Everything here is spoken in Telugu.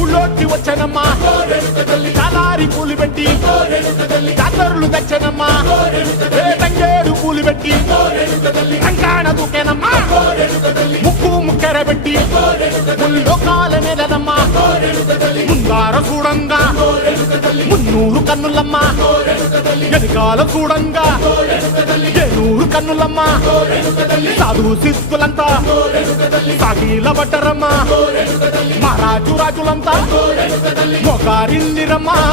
ఊళ్ళోకి వచ్చనమ్మా చాలారి పూలు పెట్టి జాతరులు తెచ్చనమ్మా తంగేడు పూలు పెట్టి కంకాణ దూకేనమ్మా ముక్కు ముక్కెర పెట్టి ముల్లోకాల నెలనమ్మా ముందార చూడంగా మున్నూరు కన్నులమ్మా వెనకాల చూడంగా ఏనూరు కన్నులమ్మా సాధు శిస్తులంతా సాగిల పడ్డరమ్మా మహారాజు రాజులంతా మొగారిందిరమ్మా